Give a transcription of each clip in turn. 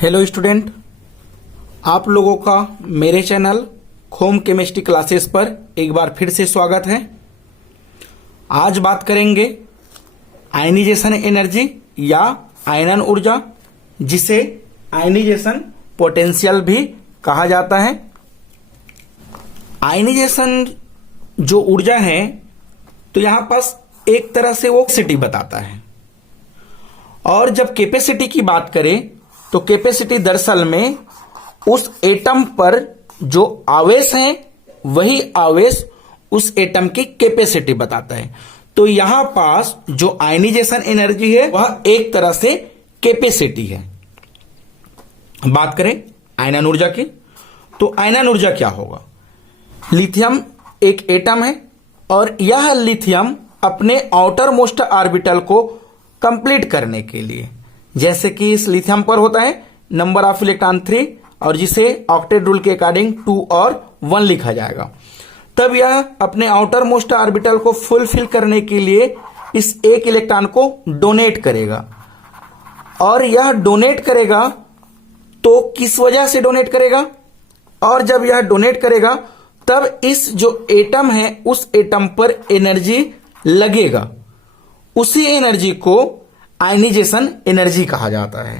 Hello student, आप लोगों का मेरे चैनल होम केमिस्ट्री क्लासेस पर एक बार फिर से स्वागत है। आज बात करेंगे आयनीजेशन एनर्जी या आयनन ऊर्जा, जिसे आयनीजेशन पोटेंशियल भी कहा जाता है। आयनीजेशन जो ऊर्जा है, तो यहां पास एक तरह से वो कैपेसिटी बताता है, और जब कैपेसिटी की बात करें तो कैपेसिटी दरअसल में उस एटम पर जो आवेश है, वही आवेश उस एटम की कैपेसिटी बताता है। तो यहां पास जो आयनीजेशन एनर्जी है वह एक तरह से कैपेसिटी है। बात करें आयनन ऊर्जा की, तो आयनन ऊर्जा क्या होगा? लिथियम एक एटम है और यह लिथियम अपने आउटर मोस्ट ऑर्बिटल को कंप्लीट करने के लिए, जैसे कि इस लिथियम पर होता है नंबर ऑफ इलेक्ट्रॉन 3, और जिसे ऑक्टेट रूल के अकॉर्डिंग 2 और 1 लिखा जाएगा, तब यह अपने आउटर मोस्ट ऑर्बिटल को फुलफिल करने के लिए इस एक इलेक्ट्रॉन को डोनेट करेगा। और यह डोनेट करेगा तो किस वजह से डोनेट करेगा? और जब यह डोनेट करेगा तब इस जो एटम है उस एटम पर एनर्जी लगेगा। उसी एनर्जी को आयनीजेशन एनर्जी कहा जाता है।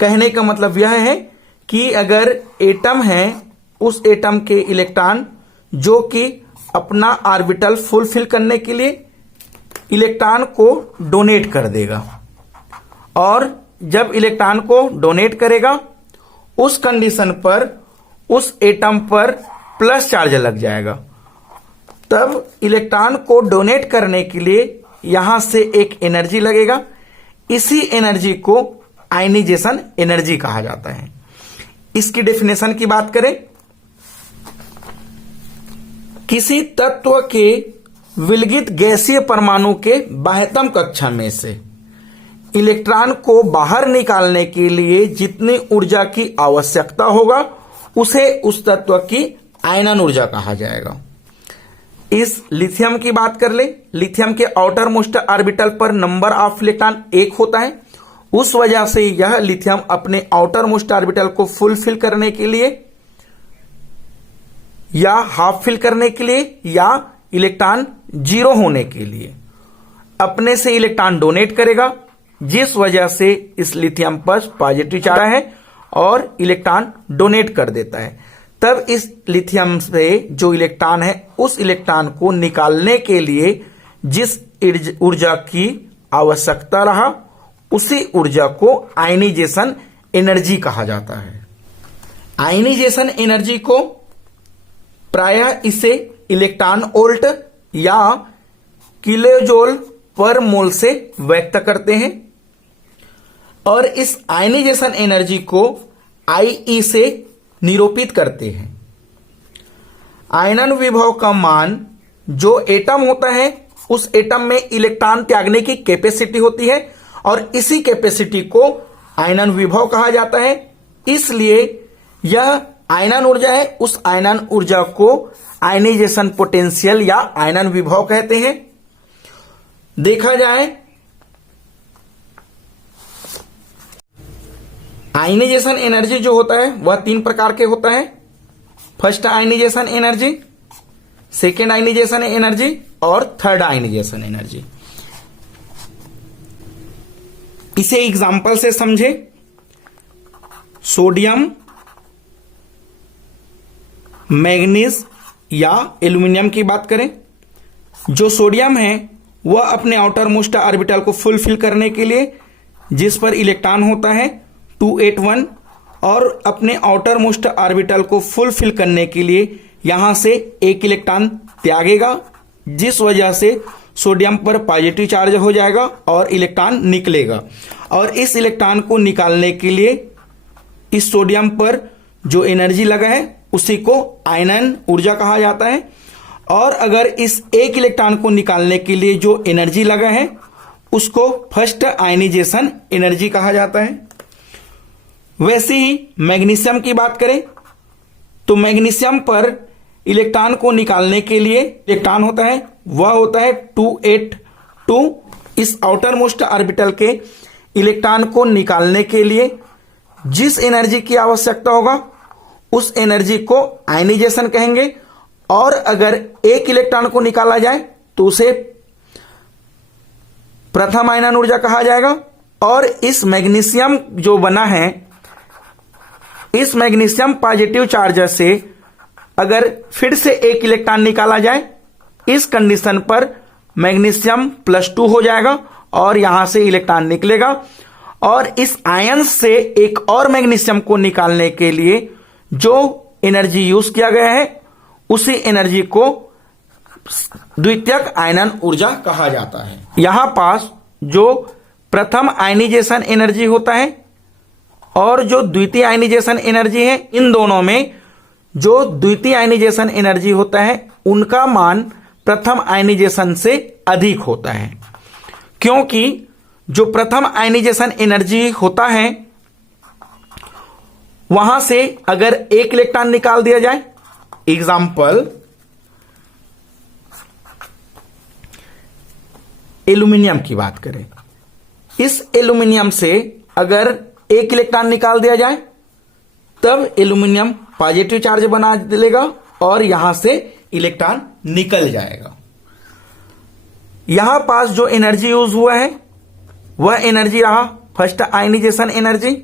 कहने का मतलब यह है कि अगर एटम है, उस एटम के इलेक्ट्रॉन जो कि अपना ऑर्बिटल फुलफिल करने के लिए इलेक्ट्रॉन को डोनेट कर देगा, और जब इलेक्ट्रॉन को डोनेट करेगा उस कंडीशन पर उस एटम पर प्लस चार्ज लग जाएगा। तब इलेक्ट्रॉन को डोनेट करने के लिए यहां से एक एनर्जी लगेगा। इसी एनर्जी को आयनीजेशन एनर्जी कहा जाता है। इसकी डेफिनेशन की बात करें, किसी तत्व के विलगित गैसीय परमाणु के बाह्यतम कक्षा में से इलेक्ट्रॉन को बाहर निकालने के लिए जितनी ऊर्जा की आवश्यकता होगा उसे उस तत्व की आयनन ऊर्जा कहा जाएगा। इस लिथियम की बात कर ले, लिथियम के आउटर मोस्ट ऑर्बिटल पर नंबर ऑफ इलेक्ट्रॉन 1 होता है। उस वजह से यह लिथियम अपने आउटर मोस्ट ऑर्बिटल को फुलफिल करने के लिए या हाफ फिल करने के लिए या इलेक्ट्रॉन 0 होने के लिए अपने से इलेक्ट्रॉन डोनेट करेगा, जिस वजह से इस लिथियम पर पॉजिटिव चार्ज है और इलेक्ट्रॉन डोनेट कर देता है। तब इस लिथियम से जो इलेक्ट्रॉन है उस इलेक्ट्रॉन को निकालने के लिए जिस ऊर्जा की आवश्यकता रहा उसी ऊर्जा को आयनीजेशन एनर्जी कहा जाता है। आयनीजेशन एनर्जी को प्रायः इसे इलेक्ट्रॉन वोल्ट या किलोजोल पर मोल से व्यक्त करते हैं, और इस आयनीजेशन एनर्जी को IE से निरूपित करते हैं। आयनन विभव का मान जो एटम होता है उस एटम में इलेक्ट्रॉन त्यागने की कैपेसिटी होती है, और इसी कैपेसिटी को आयनन विभव कहा जाता है। इसलिए यह आयनन ऊर्जा है, उस आयनन ऊर्जा को आयनीजेशन पोटेंशियल या आयनन विभव कहते हैं। देखा जाए आयनीजेशन एनर्जी जो होता है वह 3 प्रकार के होता है। फर्स्ट आयनीजेशन एनर्जी, सेकेंड आयनीजेशन एनर्जी और थर्ड आयनीजेशन एनर्जी। इसे एग्जाम्पल से समझे। सोडियम, मैग्नीज या एल्यूमिनियम की बात करें। जो सोडियम है वह अपने आउटर मोस्ट ऑर्बिटल को फुलफिल करने के लिए, जिस पर इलेक्ट्रॉन होता है 281, और अपने आउटर मोस्ट ऑर्बिटल को फुलफिल करने के लिए यहां से एक इलेक्ट्रॉन त्यागेगा, जिस वजह से सोडियम पर पॉजिटिव चार्ज हो जाएगा और इलेक्ट्रॉन निकलेगा। और इस इलेक्ट्रॉन को निकालने के लिए इस सोडियम पर जो एनर्जी लगा है उसी को आयनन ऊर्जा कहा जाता है। और अगर इस एक इलेक्ट्रॉन को निकालने के लिए जो एनर्जी लगा है उसको फर्स्ट आयनीजेशन एनर्जी कहा जाता है। वैसे ही मैग्नीशियम की बात करें तो मैग्नीशियम पर इलेक्ट्रॉन को निकालने के लिए इलेक्ट्रॉन होता है, वह होता है 282। इस आउटर मोस्ट ऑर्बिटल के इलेक्ट्रॉन को निकालने के लिए जिस एनर्जी की आवश्यकता होगा उस एनर्जी को आयनाइजेशन कहेंगे, और अगर एक इलेक्ट्रॉन को निकाला जाए तो उसे प्रथम आयनन ऊर्जा कहा जाएगा। और इस मैग्नीशियम जो बना है, इस मैग्नीशियम पॉजिटिव चार्ज से अगर फिर से एक इलेक्ट्रॉन निकाला जाए, इस कंडीशन पर मैग्नीशियम +2 हो जाएगा और यहां से इलेक्ट्रॉन निकलेगा। और इस आयन से एक और मैग्नीशियम को निकालने के लिए जो एनर्जी यूज किया गया है उसी एनर्जी को द्वितीयक आयनन ऊर्जा कहा जाता है। यहां पास जो प्रथम आयनाइजेशन एनर्जी होता है और जो द्वितीय आयनाइजेशन एनर्जी है, इन दोनों में जो द्वितीय आयनाइजेशन एनर्जी होता है उनका मान प्रथम आयनाइजेशन से अधिक होता है, क्योंकि जो प्रथम आयनाइजेशन एनर्जी होता है वहां से अगर एक इलेक्ट्रॉन निकाल दिया जाए, एग्जाम्पल एल्यूमिनियम की बात करें, इस एल्यूमिनियम से अगर एक इलेक्ट्रॉन निकाल दिया जाए तब एल्यूमिनियम पॉजिटिव चार्ज बना लेगा और यहां से इलेक्ट्रॉन निकल जाएगा। यहां पास जो एनर्जी यूज हुआ है वह एनर्जी रहा फर्स्ट आयनाइजेशन एनर्जी।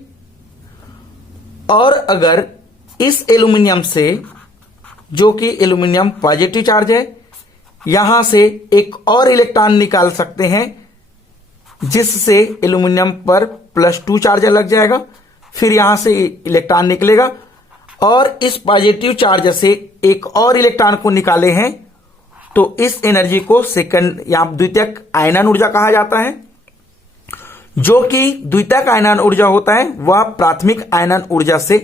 और अगर इस एल्यूमिनियम से, जो कि एल्यूमिनियम पॉजिटिव चार्ज है, यहां से एक और इलेक्ट्रॉन निकाल सकते हैं जिससे एल्यूमिनियम पर +2 चार्ज लग जाएगा, फिर यहां से इलेक्ट्रॉन निकलेगा और इस पॉजिटिव चार्ज से एक और इलेक्ट्रॉन को निकाले हैं तो इस एनर्जी को सेकंड या द्वितीयक आयनन ऊर्जा कहा जाता है। जो कि द्वितीयक आयनन ऊर्जा होता है वह प्राथमिक आयनन ऊर्जा से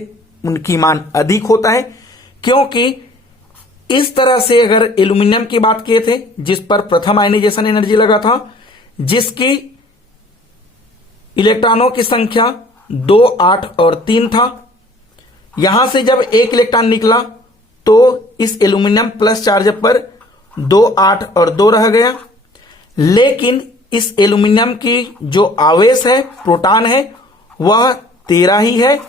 उनकी मान अधिक होता है, क्योंकि इस तरह से अगर एल्यूमिनियम की बात किए थे जिस पर प्रथम आयनाइजेशन एनर्जी लगा था, जिसकी इलेक्ट्रॉनों की संख्या 2, 8 और 3 था, यहां से जब एक इलेक्ट्रॉन निकला तो इस एल्यूमिनियम प्लस चार्ज पर 2, 8 और 2 रह गया। लेकिन इस एल्यूमिनियम की जो आवेश है, प्रोटॉन है, वह 13 ही है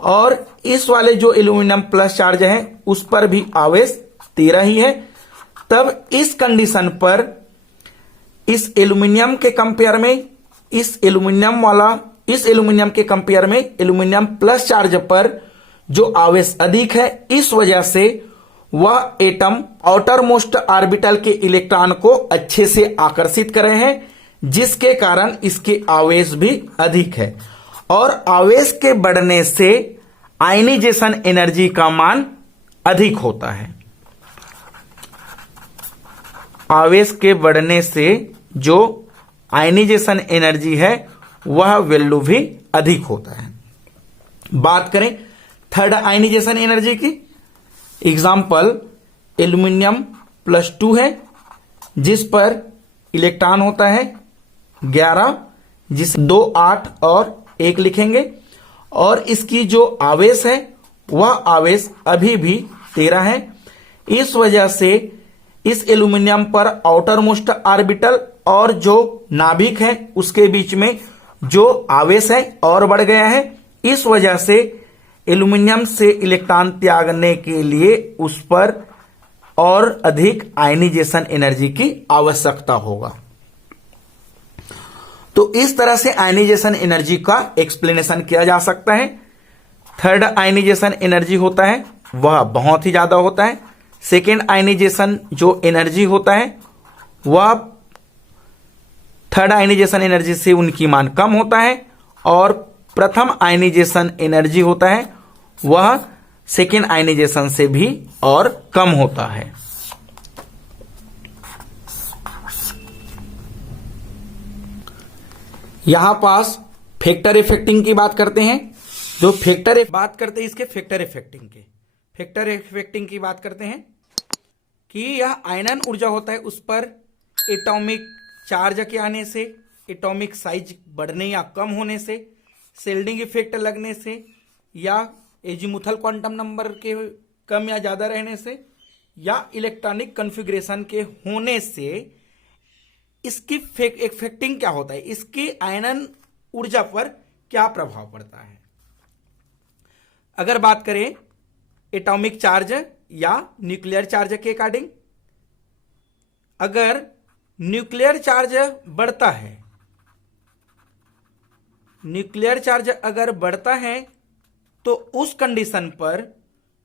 और इस वाले जो एल्यूमिनियम प्लस चार्ज है उस पर भी आवेश 13 ही है। तब इस कंडीशन पर इस एल्यूमिनियम के कंपेयर में इस एल्यूमिनियम के कंपेयर में एल्यूमिनियम प्लस चार्ज पर जो आवेश अधिक है, इस वजह से वह एटम आउटर मोस्ट ऑर्बिटल के इलेक्ट्रॉन को अच्छे से आकर्षित कर रहे हैं, जिसके कारण इसके आवेश भी अधिक है। और आवेश के बढ़ने से आयनाइजेशन एनर्जी का मान अधिक होता है। आवेश के बढ़ने से जो आयनाइजेशन एनर्जी है वह वैल्यू भी अधिक होता है। बात करें थर्ड आयनाइजेशन एनर्जी की, एग्जाम्पल एल्यूमिनियम +2 है जिस पर इलेक्ट्रॉन होता है 11, जिस 2, 8 और 1 लिखेंगे, और इसकी जो आवेश है वह आवेश अभी भी 13 है। इस वजह से इस एल्यूमिनियम पर आउटर मोस्ट ऑर्बिटल और जो नाभिक है उसके बीच में जो आवेश है और बढ़ गया है। इस वजह से एल्यूमिनियम से इलेक्ट्रॉन त्यागने के लिए उस पर और अधिक आयनाइजेशन एनर्जी की आवश्यकता होगा। तो इस तरह से आयनाइजेशन एनर्जी का एक्सप्लेनेशन किया जा सकता है। थर्ड आयनाइजेशन एनर्जी होता है वह बहुत ही ज्यादा होता है। सेकेंड आयनाइजेशन जो एनर्जी होता है वह थर्ड आयनाइजेशन एनर्जी से उनकी मान कम होता है, और प्रथम आयनाइजेशन एनर्जी होता है वह सेकेंड आयनाइजेशन से भी और कम होता है। यहां पास फैक्टर इफेक्टिंग की बात करते हैं। जो फैक्टर बात करते हैं इसके फैक्टर इफेक्टिंग के, फैक्टर इफेक्टिंग की बात करते हैं कि यह आयनन ऊर्जा होता है उस पर एटॉमिक चार्ज के आने से, एटॉमिक साइज बढ़ने या कम होने से, शेल्डिंग इफेक्ट लगने से, या एजीमुथल क्वांटम नंबर के कम या ज्यादा रहने से, या इलेक्ट्रॉनिक कॉन्फ़िगरेशन के होने से इसकी इफेक्टिंग क्या होता है, इसकी आयनन ऊर्जा पर क्या प्रभाव पड़ता है। अगर बात करें एटॉमिक चार्ज या न्यूक्लियर चार्ज के अकॉर्डिंग, अगर न्यूक्लियर चार्ज बढ़ता है, न्यूक्लियर चार्ज अगर बढ़ता है तो उस कंडीशन पर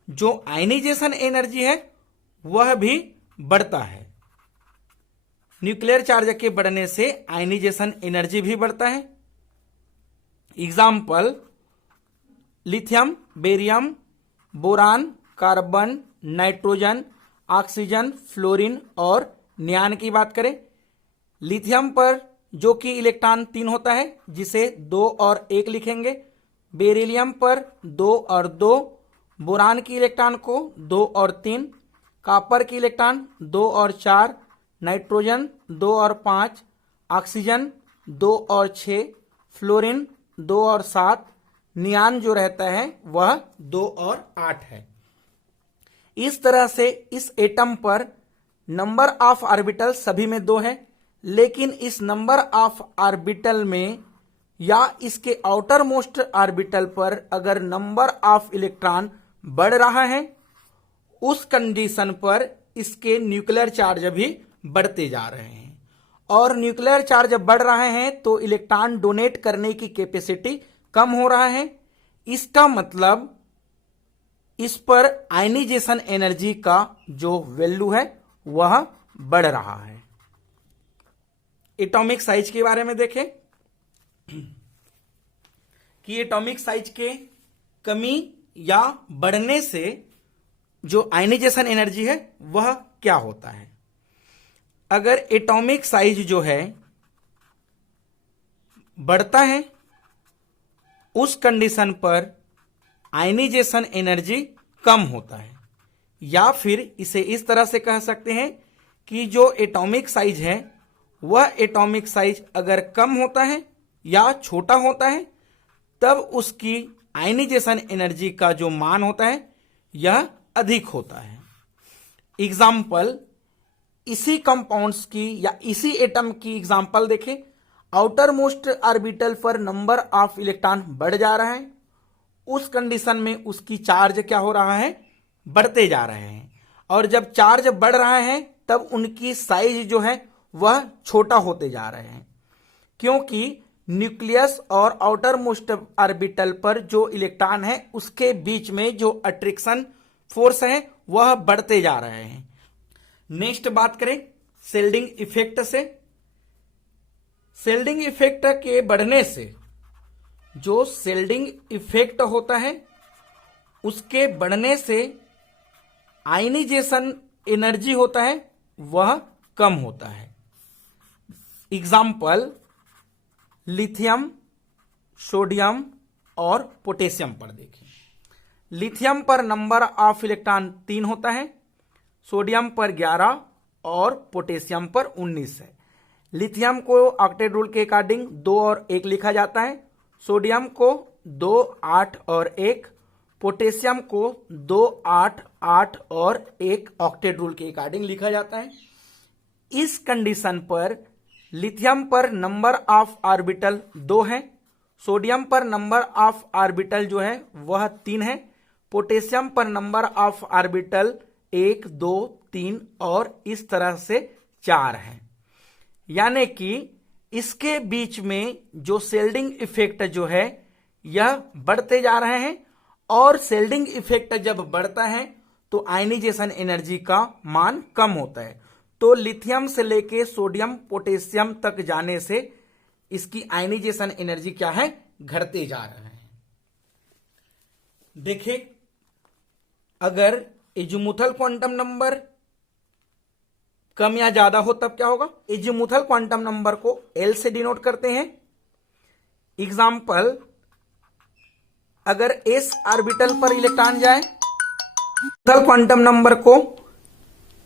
जो आयनाइजेशन एनर्जी है वह भी बढ़ता है। न्यूक्लियर चार्ज के बढ़ने से आयनाइजेशन एनर्जी भी बढ़ता है। Example lithium, barium, boron, carbon, nitrogen, oxygen, fluorine और नियान की बात करें, लिथियम पर जो कि इलेक्ट्रॉन 3 होता है जिसे 2 और 1 लिखेंगे, बेरिलियम पर 2 और 2, बोरान की इलेक्ट्रॉन को 2 और 3, कॉपर की इलेक्ट्रॉन 2 और 4, नाइट्रोजन 2 और 5, ऑक्सीजन 2 और 6, फ्लोरीन 2 और 7, नियान जो रहता है वह 2 और 8 है। इस तरह से इस एटम पर नंबर ऑफ ऑर्बिटल सभी में 2 है, लेकिन इस नंबर ऑफ ऑर्बिटल में या इसके आउटर मोस्ट ऑर्बिटल पर अगर नंबर ऑफ इलेक्ट्रॉन बढ़ रहा है उस कंडीशन पर इसके न्यूक्लियर चार्ज भी बढ़ते जा रहे हैं, और न्यूक्लियर चार्ज बढ़ रहे हैं तो इलेक्ट्रॉन डोनेट करने की कैपेसिटी कम हो रहा है। इसका मतलब इस पर आयनाइजेशन एनर्जी का जो वैल्यू है वह बढ़ रहा है। एटॉमिक साइज के बारे में देखें कि एटॉमिक साइज के कमी या बढ़ने से जो आयनाइजेशन एनर्जी है वह क्या होता है। अगर एटॉमिक साइज जो है बढ़ता है उस कंडीशन पर आयनाइजेशन एनर्जी कम होता है, या फिर इसे इस तरह से कह सकते हैं कि जो एटॉमिक साइज है वह एटॉमिक साइज अगर कम होता है या छोटा होता है तब उसकी आयनाइजेशन एनर्जी का जो मान होता है यह अधिक होता है। एग्जाम्पल इसी कंपाउंड्स की या इसी एटम की एग्जाम्पल देखें। आउटर मोस्ट ऑर्बिटल पर नंबर ऑफ इलेक्ट्रॉन बढ़ जा रहा है, उस कंडीशन में उसकी चार्ज क्या हो रहा है, बढ़ते जा रहे हैं, और जब चार्ज बढ़ रहा है तब उनकी साइज जो है वह छोटा होते जा रहे हैं, क्योंकि न्यूक्लियस और आउटर मोस्ट ऑर्बिटल पर जो इलेक्ट्रॉन है उसके बीच में जो अट्रैक्शन फोर्स है वह बढ़ते जा रहे हैं। नेक्स्ट बात करें शेल्डिंग इफेक्ट से। शेल्डिंग इफेक्ट के बढ़ने से जो शेल्डिंग इफेक्ट होता है उसके बढ़ने से आयनाइजेशन एनर्जी होता है वह कम होता है। एग्जाम्पल लिथियम, सोडियम और पोटेशियम पर देखें। लिथियम पर नंबर ऑफ इलेक्ट्रॉन 3 होता है, सोडियम पर 11 और पोटेशियम पर 19 है। लिथियम को ऑक्टेट रूल के अकॉर्डिंग 2 और 1 लिखा जाता है, सोडियम को 2, 8 और 1, पोटेशियम को 2, 8, 8 और 1 ऑक्टेट रूल के अकॉर्डिंग लिखा जाता है। इस कंडीशन पर लिथियम पर नंबर ऑफ ऑर्बिटल 2 है, सोडियम पर नंबर ऑफ ऑर्बिटल जो है वह 3 है, पोटेशियम पर नंबर ऑफ ऑर्बिटल 1, 2, 3 और इस तरह से 4 है। यानी कि इसके बीच में जो शेल्डिंग इफेक्ट जो है यह बढ़ते जा रहे हैं, और शेल्डिंग इफेक्ट जब बढ़ता है तो आयनाइजेशन एनर्जी का मान कम होता है। तो लिथियम से लेके सोडियम, पोटेशियम तक जाने से इसकी आयनाइजेशन एनर्जी क्या है, घटते जा रहे हैं। देखिए अगर एजीमुथल क्वांटम नंबर कम या ज्यादा हो तब क्या होगा। एजीमुथल क्वांटम नंबर को L से डिनोट करते हैं। एग्जाम्पल अगर s ऑर्बिटल पर इलेक्ट्रॉन जाए, क्वांटम नंबर को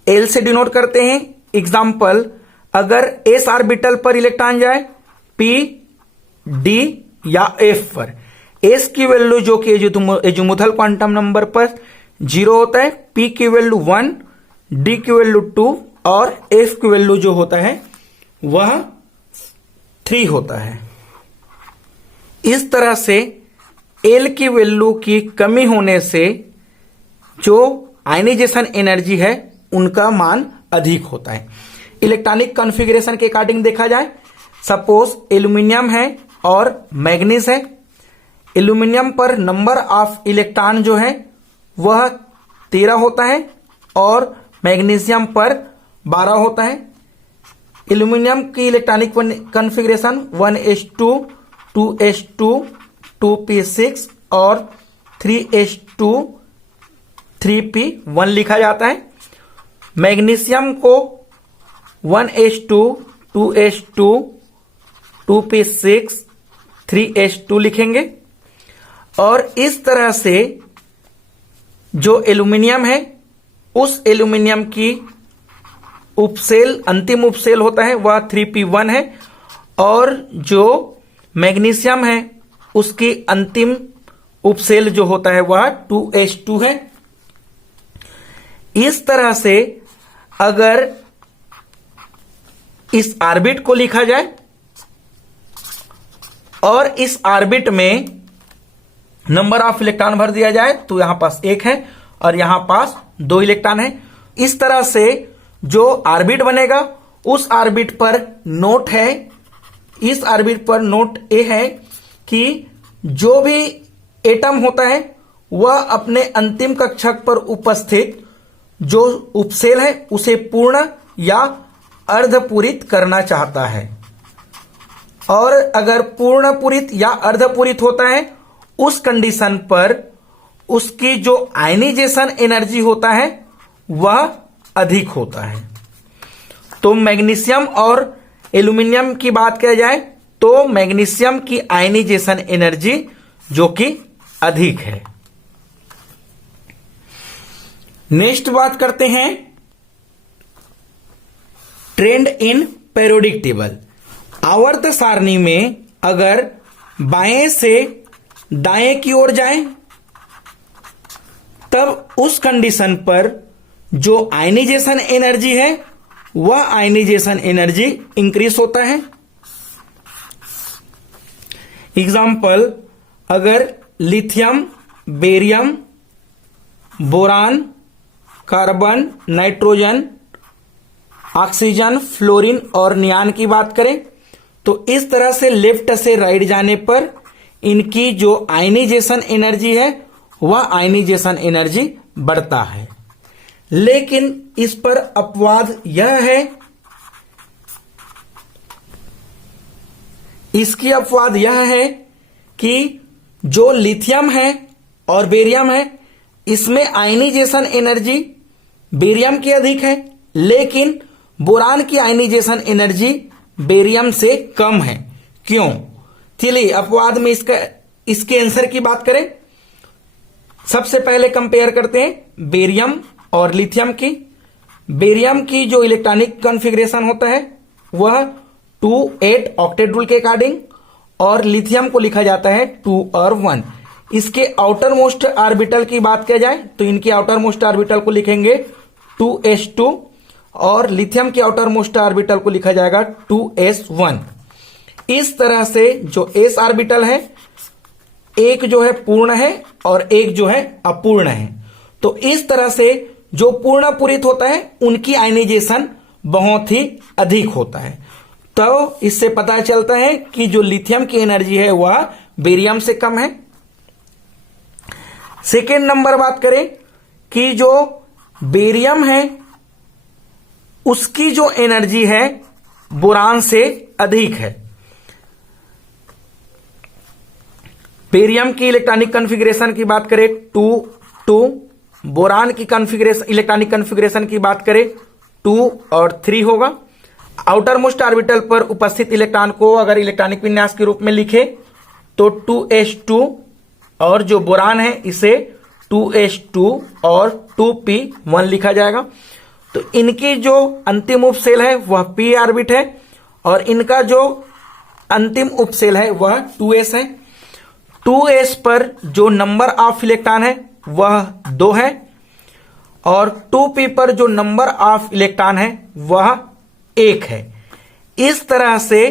L से डिनोट करते हैं। एग्जाम्पल अगर s ऑर्बिटल पर इलेक्ट्रॉन जाए p, d या f पर, s की वैल्यू जो कि एजीमुथल क्वांटम नंबर पर 0 होता है, p की वैल्यू 1, d की वैल्यू 2 और f की वैल्यू जो होता है वह 3 होता है। इस तरह से एल की वैल्यू की कमी होने से जो आयनाइजेशन एनर्जी है उनका मान अधिक होता है। इलेक्ट्रॉनिक कॉन्फ़िगरेशन के अकॉर्डिंग देखा जाए, सपोज एल्यूमिनियम है और मैग्नीज है। एल्यूमिनियम पर नंबर ऑफ इलेक्ट्रॉन जो है वह 13 होता है और मैग्नीशियम पर 12 होता है। एल्यूमिनियम की electronic configuration 1s2, 2s2, 2p6 और 3s2, 3p1 लिखा जाता है। मैग्नीशियम को 1s2, 2s2, 2p6, 3s2 लिखेंगे। और इस तरह से जो एल्यूमिनियम है उस एल्यूमिनियम की उपसेल, अंतिम उपसेल होता है वह 3p1 है और जो मैग्नीशियम है उसकी अंतिम उपसेल जो होता है वह 2s2 है। इस तरह से अगर इस ऑर्बिट को लिखा जाए और इस ऑर्बिट में नंबर ऑफ इलेक्ट्रॉन भर दिया जाए तो यहां पास 1 है और यहां पास 2 इलेक्ट्रॉन है। इस तरह से जो ऑर्बिट बनेगा उस ऑर्बिट पर नोट है, इस ऑर्बिट पर नोट ये है कि जो भी एटम होता है वह अपने अंतिम कक्षक पर उपस्थित जो उपसेल है उसे पूर्ण या अर्धपूरित करना चाहता है। और अगर पूर्ण पूरित या अर्धपूरित होता है उस कंडीशन पर उसकी जो आयनाइजेशन एनर्जी होता है वह अधिक होता है। तो मैग्नीशियम और एल्यूमिनियम की बात किया जाए तो मैग्नीशियम की आयनाइजेशन एनर्जी जो कि अधिक है। नेक्स्ट बात करते हैं ट्रेंड इन पीरियोडिक टेबल। आवर्त सारणी में अगर बाएं से दाएं की ओर जाएं तब उस कंडीशन पर जो आयनाइजेशन एनर्जी है वह आयनाइजेशन एनर्जी इंक्रीज होता है। एग्जाम्पल, अगर lithium, barium, boron, carbon, nitrogen, oxygen, fluorine और नियान की बात करें तो इस तरह से लेफ्ट से राइट जाने पर इनकी जो आयनाइजेशन एनर्जी है वह आयनाइजेशन एनर्जी बढ़ता है। लेकिन इस पर अपवाद यह है, इसकी अपवाद यह है कि जो लिथियम है और बेरियम है इसमें आयनाइजेशन एनर्जी बेरियम की अधिक है, लेकिन बोरान की आयनाइजेशन एनर्जी बेरियम से कम है। क्यों? चलिए अपवाद में इसके आंसर की बात करें। सबसे पहले कंपेयर करते हैं बेरियम और लिथियम की। बेरियम की जो इलेक्ट्रॉनिक कॉन्फ़िगरेशन होता है वह 2-8 ऑक्टेट रूल के अकॉर्डिंग और लिथियम को लिखा जाता है 2 और 1। इसके आउटर मोस्ट ऑर्बिटल की बात किया जाए तो इनके आउटर मोस्ट ऑर्बिटल को लिखेंगे 2s2 और लिथियम के आउटर मोस्ट ऑर्बिटल को लिखा जाएगा 2s1। इस तरह से जो s ऑर्बिटल है एक जो है पूर्ण है और एक जो है अपूर्ण है। तो इस तरह से जो पूर्ण पूरित होता है उनकी आयनाइजेशन बहुत ही अधिक होता है। तो इससे पता चलता है कि जो लिथियम की एनर्जी है वह बेरियम से कम है। सेकेंड नंबर बात करें कि जो बेरियम है उसकी जो एनर्जी है बोरान से अधिक है। बेरियम की इलेक्ट्रॉनिक कॉन्फ़िगरेशन की बात करें 2-2, बोरान की कॉन्फ़िगरेशन इलेक्ट्रॉनिक कॉन्फ़िगरेशन की बात करें 2 और 3 होगा। आउटर मोस्ट ऑर्बिटल पर उपस्थित इलेक्ट्रॉन को अगर इलेक्ट्रॉनिक विन्यास के रूप में लिखे तो 2s2 और जो बोरान है इसे 2s2 और 2p1 लिखा जाएगा। तो इनकी जो अंतिम उपसेल है वह p ऑर्बिट है और इनका जो अंतिम उपसेल है वह 2s है। 2s पर जो नंबर ऑफ इलेक्ट्रॉन है वह 2 है और 2p पर जो नंबर ऑफ इलेक्ट्रॉन है वह 1 है। इस तरह से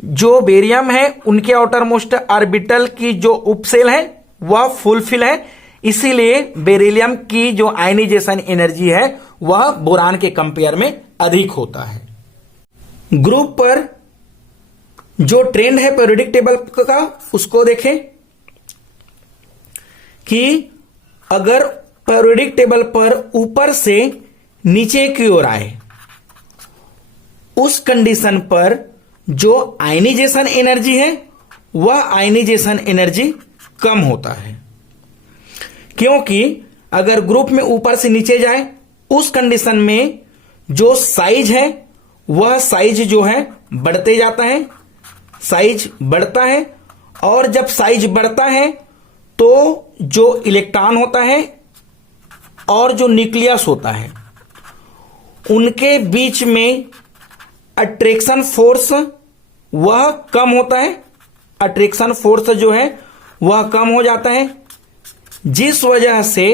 जो बेरियम है उनके आउटर मोस्ट ऑर्बिटल की जो उपसेल है वह फुलफिल है, इसीलिए बेरिलियम की जो आयनाइजेशन एनर्जी है वह बोरान के कंपेयर में अधिक होता है। ग्रुप पर जो ट्रेंड है पीरियोडिक टेबल का उसको देखें कि अगर पीरियोडिक टेबल पर ऊपर से नीचे की ओर आए, उस कंडीशन पर जो आयनाइजेशन एनर्जी है वह आयनाइजेशन एनर्जी कम होता है, क्योंकि अगर ग्रुप में ऊपर से नीचे जाए उस कंडीशन में जो साइज है वह साइज जो है बढ़ते जाता है, साइज बढ़ता है, और जब साइज बढ़ता है तो जो इलेक्ट्रॉन होता है और जो न्यूक्लियस होता है उनके बीच में अट्रैक्शन फोर्स वह कम होता है, अट्रैक्शन फोर्स जो है वह कम हो जाता है, जिस वजह से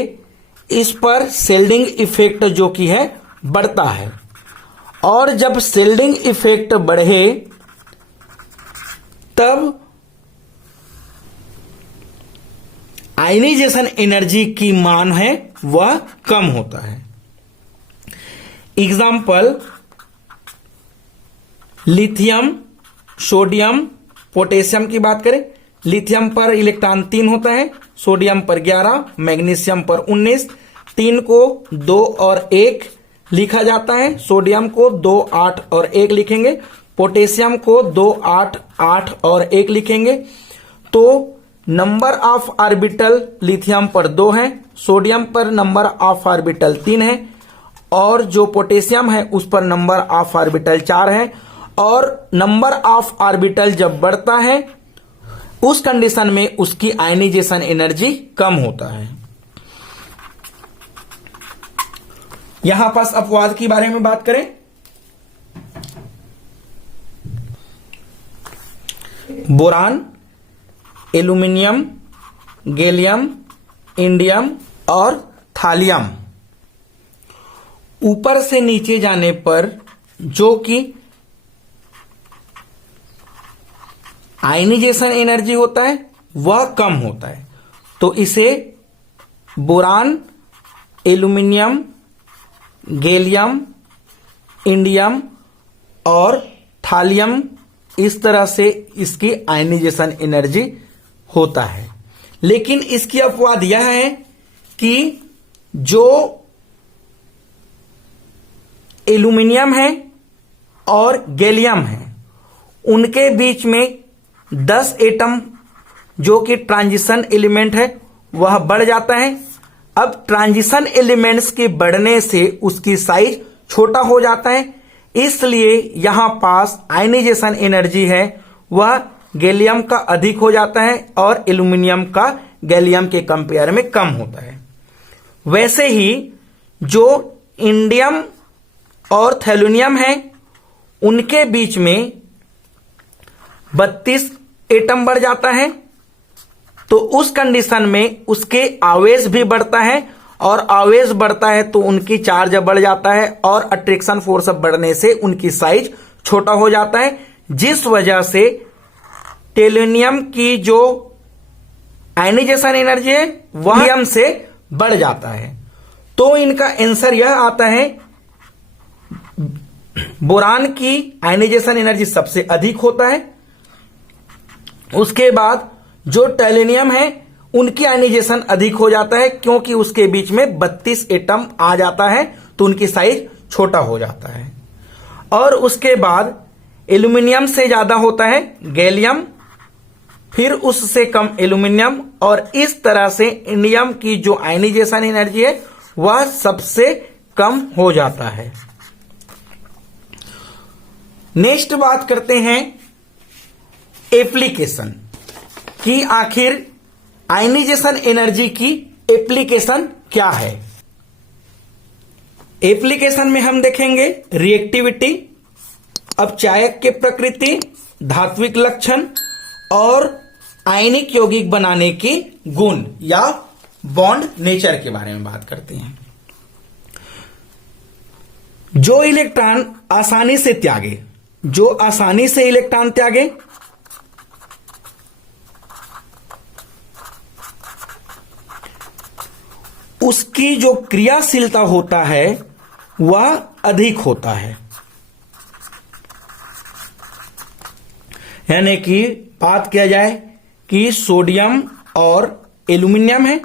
इस पर शेल्डिंग इफेक्ट जो कि है बढ़ता है। और जब शेल्डिंग इफेक्ट बढ़े तब आयनाइजेशन एनर्जी की मान है वह कम होता है। एग्जाम्पल लिथियम, सोडियम, पोटेशियम की बात करें, लिथियम पर इलेक्ट्रॉन 3 होता है, सोडियम पर 11, मैग्नीशियम पर 19, 3 को 2 और 1 लिखा जाता है, सोडियम को 2, 8 और 1 लिखेंगे, पोटेशियम को 2, 8, 8 और 1 लिखेंगे। तो नंबर ऑफ ऑर्बिटल लिथियम पर 2 है, सोडियम पर नंबर ऑफ ऑर्बिटल 3 है, और जो पोटेशियम है उस पर नंबर ऑफ ऑर्बिटल 4 है। और नंबर ऑफ ऑर्बिटल जब बढ़ता है उस कंडीशन में उसकी आयनाइजेशन एनर्जी कम होता है। यहां पास अपवाद के बारे में बात करें, बोरान, एल्यूमिनियम, गैलियम, इंडियम और थालियम ऊपर से नीचे जाने पर जो कि आयनाइजेशन एनर्जी होता है वह कम होता है, तो इसे बोरान, एल्यूमिनियम, गैलियम, इंडियम और थालियम इस तरह से इसकी आयनाइजेशन एनर्जी होता है। लेकिन इसकी अपवाद यह है कि जो एल्यूमिनियम है और गैलियम है उनके बीच में 10 एटम जो कि ट्रांजिशन एलिमेंट है वह बढ़ जाता है। अब ट्रांजिशन एलिमेंट्स के बढ़ने से उसकी साइज छोटा हो जाता है, इसलिए यहां पास आयनाइजेशन एनर्जी है वह गैलियम का अधिक हो जाता है और एल्यूमिनियम का गैलियम के कंपेयर में कम होता है। वैसे ही जो इंडियम और थैल्यूनियम है उनके बीच में 32 एटम बढ़ जाता है, तो उस कंडीशन में उसके आवेश भी बढ़ता है, और आवेश बढ़ता है तो उनकी चार्ज बढ़ जाता है और अट्रैक्शन फोर्स बढ़ने से उनकी साइज छोटा हो जाता है, जिस वजह से टेल्यूनियम की जो आयनाइजेशन एनर्जी है वह हीलियम से बढ़ जाता है। तो इनका आंसर यह आता है बोरान की आयनाइजेशन एनर्जी सबसे अधिक होता है, उसके बाद जो टेल्यूनियम है उनकी आयनाइजेशन अधिक हो जाता है क्योंकि उसके बीच में 32 एटम आ जाता है तो उनकी साइज छोटा हो जाता है। और उसके बाद एल्यूमिनियम से ज्यादा होता है गैलियम, फिर उससे कम एल्यूमिनियम, और इस तरह से इंडियम की जो आयनाइजेशन एनर्जी है वह सबसे कम हो जाता है। नेक्स्ट बात करते हैं एप्लीकेशन कि आखिर आयनाइजेशन एनर्जी की एप्लीकेशन क्या है। एप्लीकेशन में हम देखेंगे रिएक्टिविटी, अपचायक की प्रकृति, धात्विक लक्षण और आयनिक यौगिक बनाने की गुण या बॉन्ड नेचर के बारे में बात करते हैं। जो इलेक्ट्रॉन आसानी से त्यागे जो आसानी से इलेक्ट्रॉन त्यागे, उसकी जो क्रियाशीलता होता है वह अधिक होता है। यानी कि बात किया जाए कि सोडियम और एल्यूमिनियम है,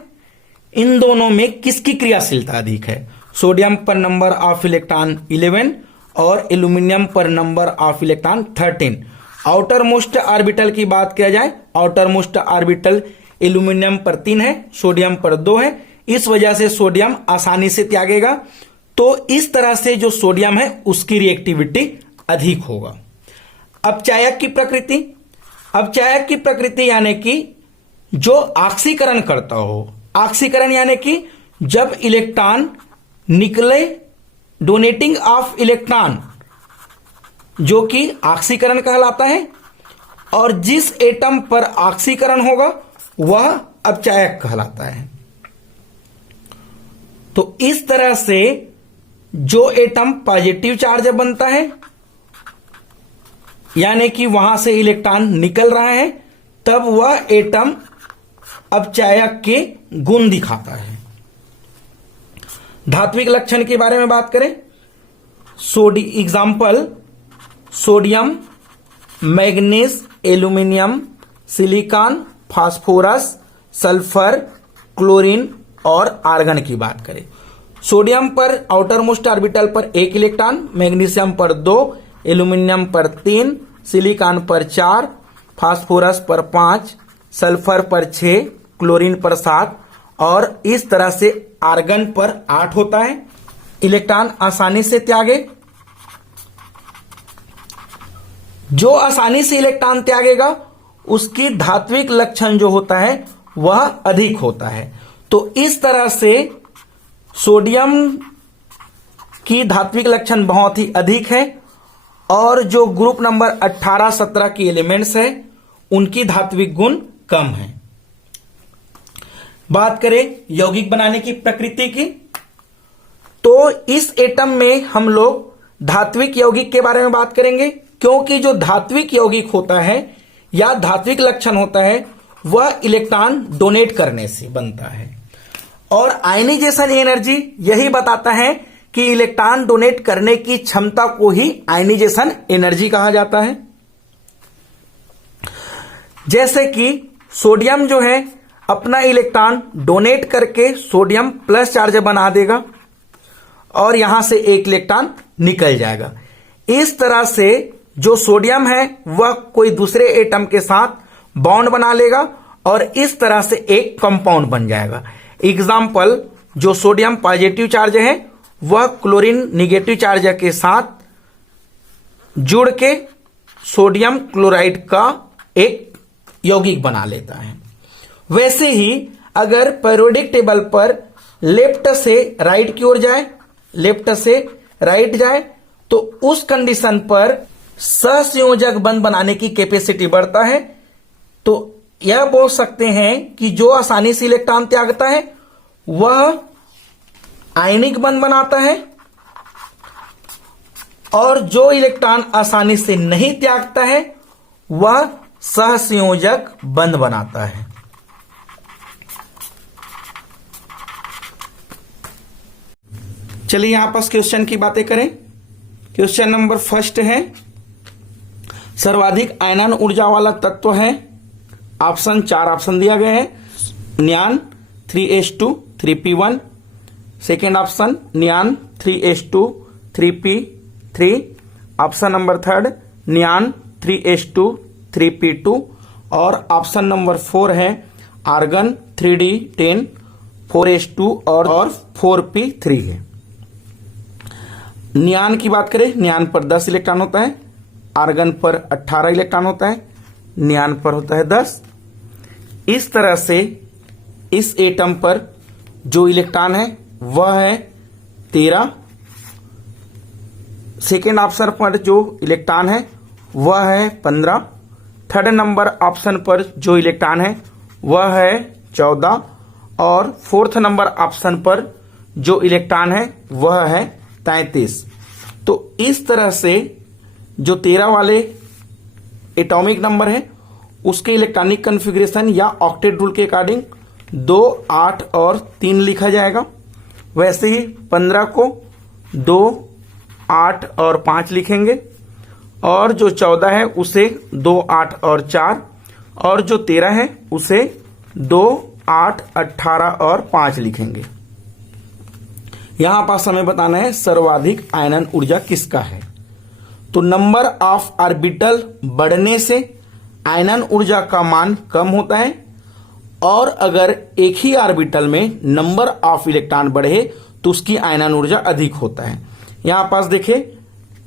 इन दोनों में किसकी क्रियाशीलता अधिक है? सोडियम पर नंबर ऑफ इलेक्ट्रॉन 11 और एल्यूमिनियम पर number of electron 13। Outer most orbital की बात किया जाए, आउटर मोस्ट ऑर्बिटल एल्यूमिनियम पर 3 है, सोडियम पर 2 है। इस वजह से सोडियम आसानी से त्यागेगा। तो इस तरह से जो सोडियम है उसकी रिएक्टिविटी अधिक होगा। अब चायक की प्रकृति, अब चायक की प्रकृति यानी कि जो ऑक्सीकरण करता हो, ऑक्सीकरण यानी कि जब इलेक्ट्रॉन निकले, डोनेटिंग ऑफ इलेक्ट्रॉन जो कि ऑक्सीकरण कहलाता है, और जिस एटम पर ऑक्सीकरण होगा वह अपचायक कहलाता है। तो इस तरह से जो एटम पॉजिटिव चार्ज बनता है, यानी कि वहां से इलेक्ट्रॉन निकल रहा है, तब वह एटम अपचायक के गुण दिखाता है। धात्विक लक्षण के बारे में बात करें, example sodium, manganese, aluminium, silicon, phosphorus, sulphur, chlorine और आर्गन की बात करें। सोडियम पर आउटर मोस्ट ऑर्बिटल पर 1 इलेक्ट्रॉन, मैग्नीशियम पर 2, एल्यूमिनियम पर 3, सिलिकॉन पर 4, फास्फोरस पर 5, सल्फर पर 6, क्लोरीन पर 7 और इस तरह से आर्गन पर 8 होता है। इलेक्ट्रॉन आसानी से त्यागे, जो आसानी से इलेक्ट्रॉन त्यागेगा उसकी धात्विक लक्षण जो होता है वह अधिक होता है। तो इस तरह से सोडियम की धात्विक लक्षण बहुत ही अधिक है, और जो ग्रुप नंबर 18, 17 की एलिमेंट्स है उनकी धात्विक गुण कम है। बात करें यौगिक बनाने की प्रकृति की, तो इस एटम में हम लोग धात्विक यौगिक के बारे में बात करेंगे, क्योंकि जो धात्विक यौगिक होता है या धात्विक लक्षण होता है वह इलेक्ट्रॉन डोनेट करने से बनता है, और आयनाइजेशन एनर्जी यही बताता है कि इलेक्ट्रॉन डोनेट करने की क्षमता को ही आयनाइजेशन एनर्जी कहा जाता है। जैसे कि सोडियम जो है अपना इलेक्ट्रॉन डोनेट करके सोडियम प्लस चार्ज बना देगा और यहां से 1 इलेक्ट्रॉन निकल जाएगा। इस तरह से जो सोडियम है वह कोई दूसरे एटम के साथ बॉन्ड बना लेगा और इस तरह से एक कंपाउंड बन जाएगा। एग्जाम्पल, जो सोडियम पॉजिटिव चार्ज है वह क्लोरीन निगेटिव चार्ज के साथ जुड़ के सोडियम क्लोराइड का एक यौगिक बना लेता है। वैसे ही अगर पीरियोडिक टेबल पर लेफ्ट से राइट की ओर जाए, लेफ्ट से राइट जाए, तो उस कंडीशन पर सहसंयोजक बंध बनाने की कैपेसिटी बढ़ता है। तो यह बोल सकते हैं कि जो आसानी से इलेक्ट्रॉन त्यागता है वह आयनिक बंध बनाता है, और जो इलेक्ट्रॉन आसानी से नहीं त्यागता है वह सहसंयोजक बंध बनाता है। चलिए यहां पर क्वेश्चन की बातें करें। क्वेश्चन नंबर फर्स्ट है, सर्वाधिक आयनन ऊर्जा वाला तत्व है। ऑप्शन 4 ऑप्शन दिया गया है। Neon 3s2 3p1, second option neon 3s2 3p3, option number 3 neon 3s2 3p2 और ऑप्शन नंबर 4 है आर्गन 3d10 4s2 और 4p3 है। नियान की बात करें, नियान पर 10 इलेक्ट्रॉन होता है, आर्गन पर 18 इलेक्ट्रॉन होता है, नियान पर होता है 10। इस तरह से इस एटम पर जो इलेक्ट्रॉन है वह है 13। सेकेंड ऑप्शन पर जो इलेक्ट्रॉन है वह है 15। थर्ड नंबर ऑप्शन पर जो इलेक्ट्रॉन है वह है 14 और फोर्थ नंबर ऑप्शन पर जो इलेक्ट्रॉन है वह है 33। तो इस तरह से जो 13 वाले एटॉमिक नंबर है उसके इलेक्ट्रॉनिक कॉन्फ़िगरेशन या ऑक्टेट रूल के अकॉर्डिंग 2, 8 और 3 लिखा जाएगा। वैसे ही 15 को 2, 8 और 5 लिखेंगे, और जो 14 है उसे 2, 8 और 4, और जो 13 है उसे 2, 8, 18 और 5 लिखेंगे। यहां पास हमें बताना है सर्वाधिक आयनन ऊर्जा किसका है। तो नंबर ऑफ ऑर्बिटल बढ़ने से आयनन ऊर्जा का मान कम होता है, और अगर एक ही ऑर्बिटल में नंबर ऑफ इलेक्ट्रॉन बढ़े तो उसकी आयनन ऊर्जा अधिक होता है। यहां पास देखिए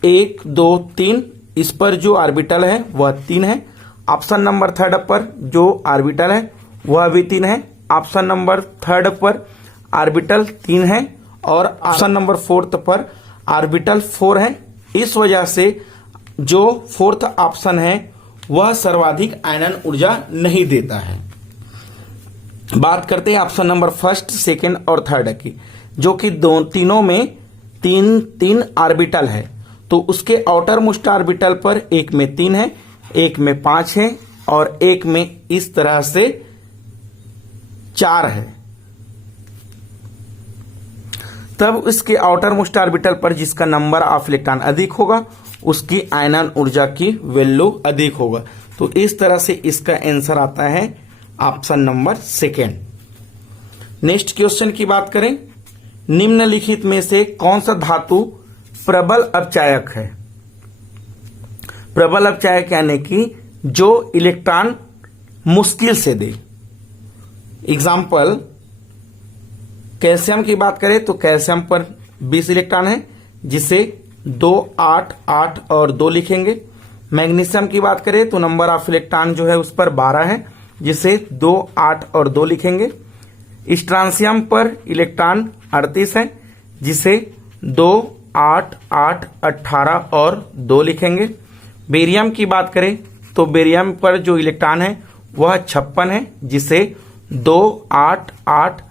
1, 2, 3, इस पर जो ऑर्बिटल है वह 3 है। ऑप्शन नंबर 3 पर जो ऑर्बिटल है वह भी 3 है। ऑप्शन नंबर 3 पर ऑर्बिटल 3 है, और ऑप्शन नंबर 4 पर ऑर्बिटल 4 है। इस वजह से जो 4th ऑप्शन है वह सर्वाधिक आयनन ऊर्जा नहीं देता है। बात करते हैं ऑप्शन नंबर 1st, 2nd और 3rd की, जो कि तीनों में 3 ऑर्बिटल है। तो उसके आउटर मोस्ट ऑर्बिटल पर एक में 3 है, एक में 5 है, और एक में इस तरह से 4 है। तब इसके आउटर मोस्ट ऑर्बिटल पर जिसका नंबर ऑफ इलेक्ट्रॉन अधिक होगा उसकी आयनन ऊर्जा की वैल्यू अधिक होगा। तो इस तरह से इसका आंसर आता है option number 2nd। Next question की बात करें, निम्नलिखित में से कौन सा धातु प्रबल अपचायक है। प्रबल अपचायक यानी कि जो इलेक्ट्रॉन मुश्किल से दे। एग्जाम्पल, कैल्शियम की बात करें तो कैल्शियम पर 20 इलेक्ट्रॉन है, जिसे 2, 8, 8 और 2 लिखेंगे। मैग्नीशियम की बात करें तो नंबर ऑफ इलेक्ट्रॉन जो है उस पर 12 है, जिसे 2, 8 और 2 लिखेंगे। स्ट्रांसियम पर इलेक्ट्रॉन 38 है, जिसे 2, 8, 8, 18 और 2 लिखेंगे। बेरियम की बात करें तो बेरियम पर जो इलेक्ट्रॉन है वह 56 है, जिसे 2, 8, 8,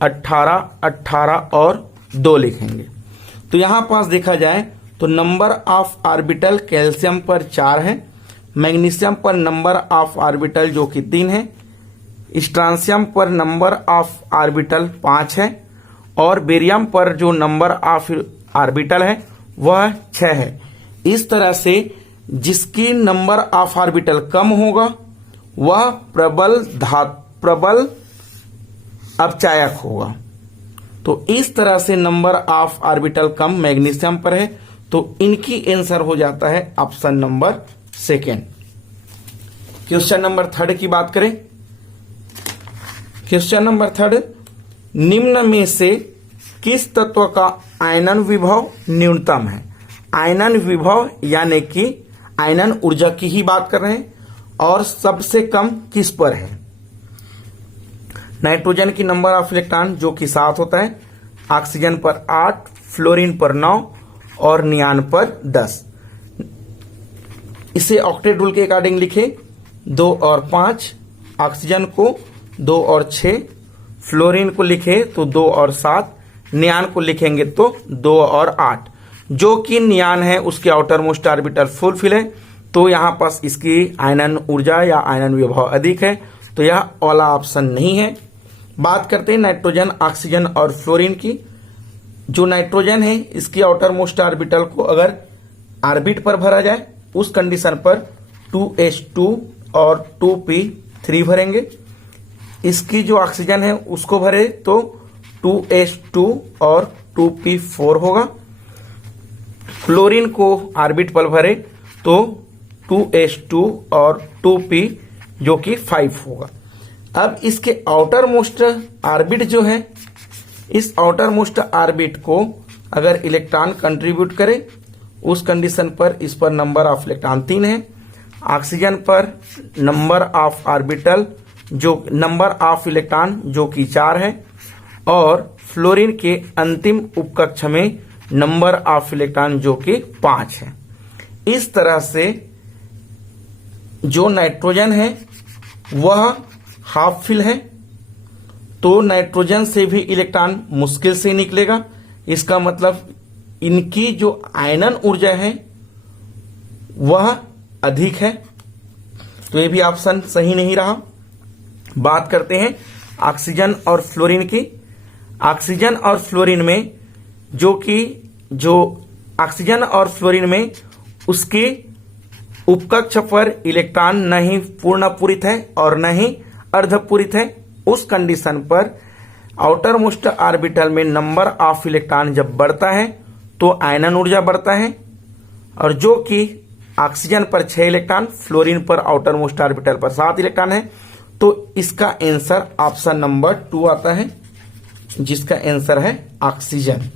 18, 18 और 2 लिखेंगे। तो यहां पास देखा जाए तो नंबर ऑफ ऑर्बिटल कैल्शियम पर 4 है, मैग्नीशियम पर नंबर ऑफ ऑर्बिटल जो कि 3 है, स्ट्रांसियम पर नंबर ऑफ ऑर्बिटल 5 है, और बेरियम पर जो नंबर ऑफ ऑर्बिटल है वह 6 है। इस तरह से जिसकी नंबर ऑफ ऑर्बिटल कम होगा वह प्रबल अपचायक होगा। तो इस तरह से number of orbital come magnesium पर है, तो इनकी आंसर हो जाता है option number 2nd। Question number 3 की बात करें। क्वेश्चन नंबर 3, निम्न में से किस तत्व का आयनन विभव न्यूनतम है। आयनन विभव यानी कि आयनन ऊर्जा की ही बात कर रहे हैं, और सबसे कम किस पर है। नाइट्रोजन की नंबर ऑफ इलेक्ट्रॉन जो कि 7 होता है, ऑक्सीजन पर 8, फ्लोरीन पर 9 और नियान पर 10। इसे ऑक्टेट रूल के अकॉर्डिंग लिखे 2 और 5, ऑक्सीजन को 2 और 6, फ्लोरीन को लिखे तो 2 और 7, नियान को लिखेंगे तो 2 और 8। जो कि नियान है उसके आउटर मोस्ट ऑर्बिटल फुलफिल है, तो यहां पास इसकी आयनन ऊर्जा या आयनन विभव अधिक है, तो यह वाला ऑप्शन नहीं है। बात करते हैं नाइट्रोजन, ऑक्सीजन और फ्लोरीन की। जो नाइट्रोजन है इसकी आउटर मोस्ट ऑर्बिटल को अगर ऑर्बिट पर भरा जाए उस कंडीशन पर 2s2 और 2p3 भरेंगे। इसकी जो ऑक्सीजन है उसको भरे तो 2s2 और 2p4 होगा। फ्लोरीन को ऑर्बिट पर भरे तो 2s2 और 2p जो कि 5 होगा। अब इसके आउटर मोस्ट ऑर्बिट जो है, इस आउटर मोस्ट ऑर्बिट को अगर इलेक्ट्रॉन कंट्रीब्यूट करे उस कंडीशन पर इस पर नंबर ऑफ इलेक्ट्रॉन 3 है। ऑक्सीजन पर नंबर ऑफ ऑर्बिटल जो नंबर ऑफ इलेक्ट्रॉन जो कि 4 है, और फ्लोरीन के अंतिम उपकक्ष में नंबर ऑफ इलेक्ट्रॉन जो कि 5 है। इस तरह से जो नाइट्रोजन है वह हाफ फिल है, तो नाइट्रोजन से भी इलेक्ट्रॉन मुश्किल से निकलेगा। इसका मतलब इनकी जो आयनन ऊर्जा है वह अधिक है, तो ये भी ऑप्शन सही नहीं रहा। बात करते हैं ऑक्सीजन और फ्लोरीन की। ऑक्सीजन और फ्लोरीन में जो ऑक्सीजन और फ्लोरीन में उसके उपकक्ष पर इलेक्ट्रॉन न ही पूर्णपूरित है और न ही अर्धपूरित है, उस कंडीशन पर आउटर मोस्ट ऑर्बिटल में नंबर ऑफ इलेक्ट्रॉन जब बढ़ता है तो आयनन ऊर्जा बढ़ता है, और जो कि ऑक्सीजन पर 6 इलेक्ट्रॉन, फ्लोरीन पर आउटर मोस्ट ऑर्बिटल पर 7 इलेक्ट्रॉन है, तो इसका आंसर ऑप्शन नंबर 2 आता है, जिसका आंसर है ऑक्सीजन।